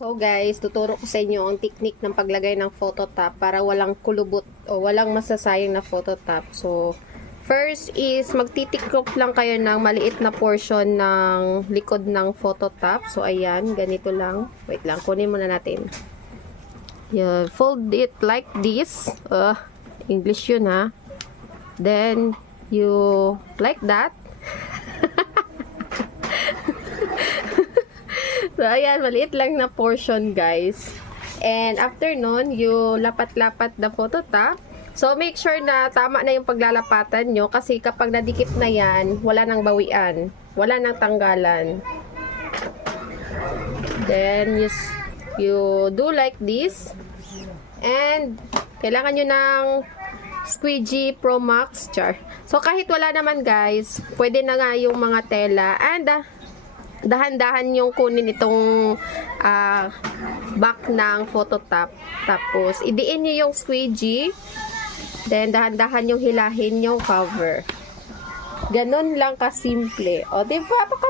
So guys, tuturo ko sa inyo ang technique ng paglagay ng photo top para walang kulubot o walang masasayang na photo top. So, first is magtitiklop lang kayo ng maliit na portion ng likod ng photo top. So, ayan, ganito lang. Wait lang, kunin muna natin. You fold it like this. English yun ha. Then, you like that. So, ayan, maliit lang na portion, guys. And after nun, you lapat-lapat the photo top. So, make sure na tama na yung paglalapatan nyo kasi kapag nadikit na yan, wala nang bawian. Wala nang tanggalan. Then, you do like this. And, kailangan nyo ng Squeegee Pro Max char. So, kahit wala naman, guys, pwede na nga yung mga tela. And, dahan-dahan yung kunin itong back ng photo top. Tapos, idiin nyo yung squeegee. Then, dahan-dahan yung hilahin yung cover. Ganon lang kasimple. O, diba? Baka